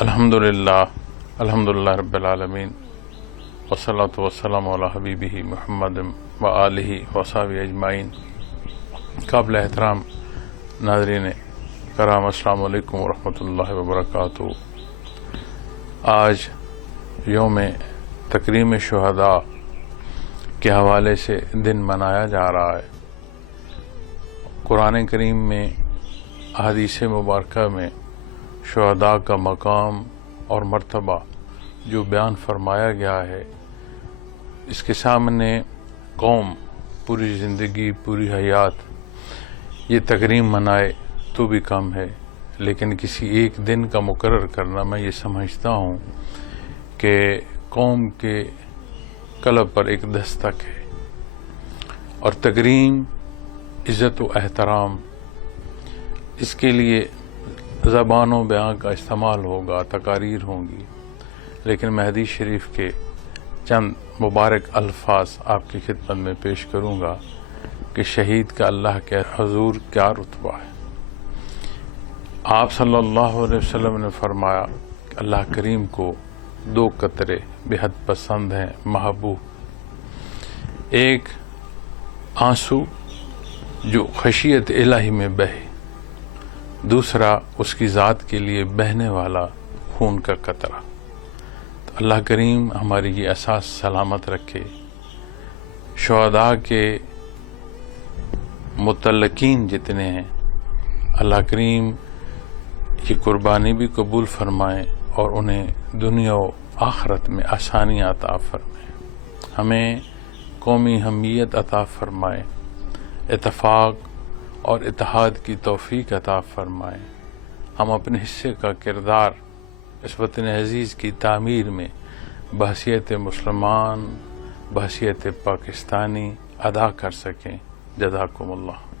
الحمدللہ رب العالمین والصلاة والسلام علی حبیبہ محمد و آلہ و صحبہ اجمعین۔ قابل احترام ناظرین کرام، السلام علیکم ورحمۃ اللہ وبرکاتہ۔ آج یوم تکریم شہداء کے حوالے سے دن منایا جا رہا ہے۔ قرآن کریم میں احادیث مبارکہ میں شہداء کا مقام اور مرتبہ جو بیان فرمایا گیا ہے، اس کے سامنے قوم پوری زندگی، پوری حیات یہ تکریم منائے تو بھی کم ہے، لیکن کسی ایک دن کا مقرر کرنا میں یہ سمجھتا ہوں کہ قوم کے قلب پر ایک دستک ہے۔ اور تکریم، عزت و احترام، اس کے لیے زبان و بیان کا استعمال ہوگا، تقاریر ہوں گی، لیکن میں حدیث شریف کے چند مبارک الفاظ آپ کی خدمت میں پیش کروں گا کہ شہید کا اللہ کے حضور کیا رتبہ ہے۔ آپ صلی اللہ علیہ وسلم نے فرمایا کہ اللہ کریم کو دو قطرے بے حد پسند ہیں، محبوب۔ ایک آنسو جو خشیت الہی میں بہے، دوسرا اس کی ذات کے لیے بہنے والا خون کا قطرہ۔ تو اللہ کریم ہماری یہ اساس سلامت رکھے، شہداء کے متعلقین جتنے ہیں اللہ کریم یہ قربانی بھی قبول فرمائیں اور انہیں دنیا و آخرت میں آسانیاں عطا فرمائیں، ہمیں قومی حمیت عطا فرمائیں، اتفاق اور اتحاد کی توفیق عطا فرمائیں، ہم اپنے حصے کا کردار اس وطن عزیز کی تعمیر میں بحیثیت مسلمان، بحیثیت پاکستانی ادا کر سکیں۔ جزاکم اللہ۔